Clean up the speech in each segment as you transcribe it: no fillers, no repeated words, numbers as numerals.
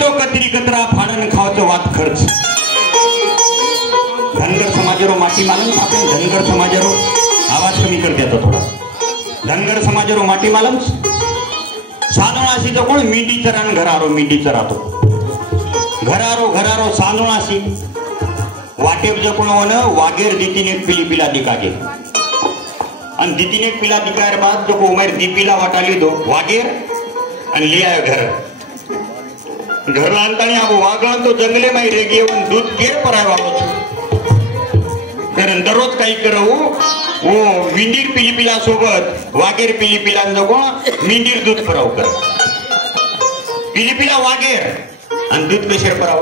तो कतरी कतरा फाडण खावचं वाद खर्च धनगर समाजारो माटी मालम आपण धनगर समाजारो आवाज कमी कर देतो थोडा धनगर समाजारो माटी मालम सानोळाशी तो कोण मिंडी चरान घरारो मिंडी चरातो घरारो सानोळाशी वाटेर जो कोण होन वागेर दीतीने पिली पिला दिकागे आणि दीतीने पिला दिकार बाद जो को उमेर दीपीला वाटाली दो वागेर आणि लिया घर घर लांतानी अब वागण तो जंगले में रे घेऊन दूध केर पराय वागो कारण दररोज काही करऊ वो मिंडीर पिली पिला सोबत वागेर पिली पिला जो कोण मिंडीर दूध पराव कर पिली पिला वागेर आणि दूध कशेर पराव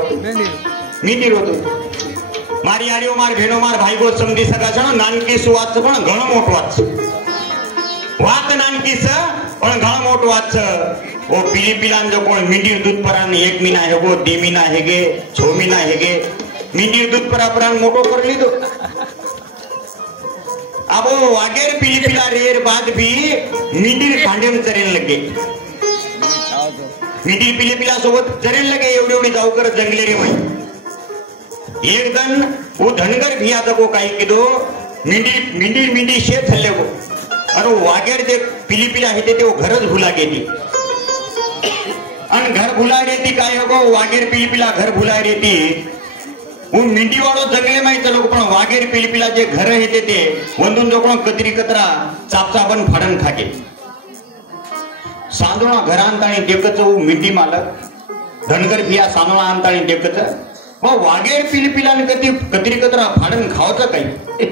मिंडीर होतो मारी आडियो मार भेनो मार भाई गो समधी सका जण नानकी सुवाच पण घण मोठ वाच वात नानकीस पण घण मोठ वाच ओ पिली पिलान जो कोण मिंडीर दूध परान 1 महीना हेगो 2 महीना हेगे 6 महीना हेगे मिंडीर दूध परा परान मोटो कर लीधो अब वागेर पिली पिला रेर बाद भी मिंडीर खांडेन चरेल लगे मिंडीर पिली पिला सोबत चरेल लगे एवढी एवढी जाऊ कर जंगले रे माई एक दिन वो धनगर भी आता को काही किदो मिंडी शेत हल्ले को अरे वागेर जे पिली पिला हे ते वो घरच भुला गेली आणि घर भुला रेती काय हो वागेर पिली पिला घर भुला रेती वो मिंडी वाळो जंगले माई चलो पण वागेर पिली पिला जे घर हे ते वंदून जो कोण कतरी कतरा चापचापन फाडण खाके सांदोळा घरांताणी देखच वो मिंडी मालक धनगर भिया सांदोळा अंताणी देखच मग वागेर पिली पिलाने कतरी कतरा फाडण खावचं काही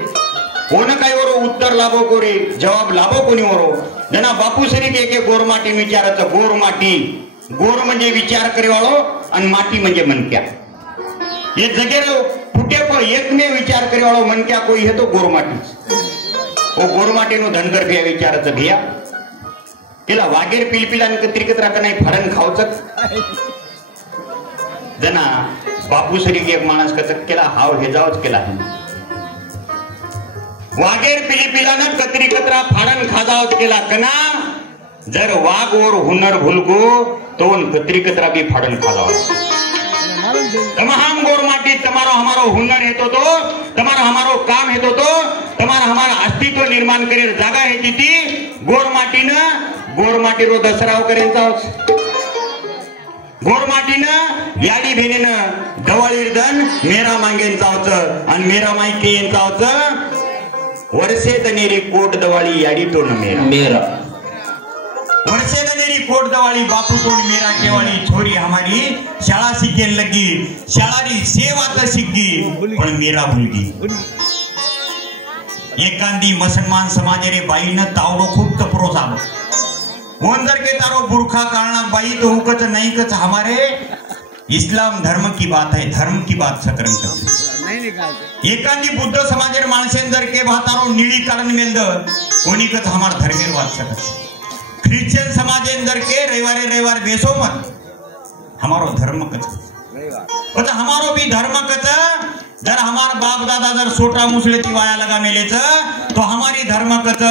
कोण काय वरो उत्तर लाभो कोरे जवाब लाभो कोणी वरो जना बापू सरी के गोरमाटी विचाराचं गोर म्हणजे विचार करेवाळो आणि माटी म्हणजे मनक्या हे जगेर फुटे पण एकमेव विचार करेवाळो मनक्या कोई हे तो गोरमाटी ओ गोरमाटी नो धनगर भिया विचाराचं भिया केला वागेर पिली पिलाने कतरी कतरा का नाही फाडण खावचं जना बापू सरी एक माणस कसं केला हाव हे जावच केला वागेर पिली पिलानं कतरी कतरा फाडण खाजावच केला कना जर वाघ और हुनर भूलगो तो कतरी कतरा भी फाडण खाजावच तमाम गोर माटी तमारो हमारो हुनर हेतो तो तमारो हमारो काम हेतो तो तमारा हमारा अस्तित्व निर्माण करेर जागा हेती ती गोर माटी रो दसराव करेन जावच गोरमाटीनं याडी भेनेनं दवाळीर दन मेरा मांगेन चावच आणि मेरा मायके येन चावच वर्षे दनेरी कोट दवाळी याडी तोन मेरा वर्षे दनेरी कोट दवाळी बापू तोन मेरा केवाळी छोरी हमारी शाळा शिकेन लगी शाळारी सेवा त शिकी पण मेरा भुलगी एकांदी मुसलमान समाजरे बाईनं तावडो खूप तपरो झालो वंदर के तारो बुरखा कारणा बाई तो हुकच नहीं कच हमारे इस्लाम धर्म की बात है धर्म की बात सकरम कच एकांदी बुद्ध समाजेर माणसेंदर के भातारो नीली कारण मेलद कोणी कच हमार धर्मेर वाद सकच ख्रिश्चन समाजेंदर के रविवार बेसो मत हमारो धर्म कच पता हमारो भी धर्म कच जर हमार बाप दादा जर सोटा मुसले ती वाया लगा मेलेच तो हमारी धर्म कच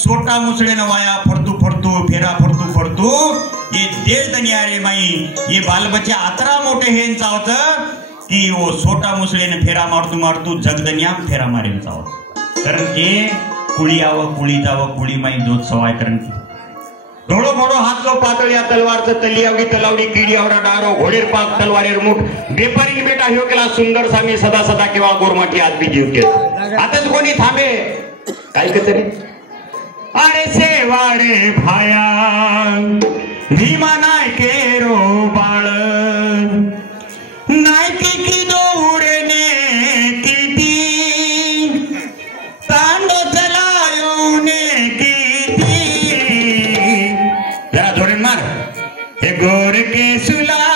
सोटा मुसले न वाया फरतू फेरा फरतू ये देश दनिया रे माई ये बाल बच्चे आतरा मोठे हेन चावत की वो सोटा मुसले ने फेरा मारतू जगदनिया फेरा मारेन चावत कारण के कुळी आव कुळी जाव कुळी माई जोत सवाय कारण की ढोळो मोडो हातलो पातळिया तलवारचं तलियावडी तलावडी किडी आवडा डारो घोडेर पाक तलवारेर मुठ बेपारी बेटा ह्यो केला सुंदर सामी सदा केव्हा गोरमाटी आज बी जीव केस आताच कोणी थांबे काय कतरी अरे सेवारे भाया भीमा नाय केरो बाळ नायकी की दौडने किती तांडो चलायोने किती जरा जोरेन मार हे गोर के सुला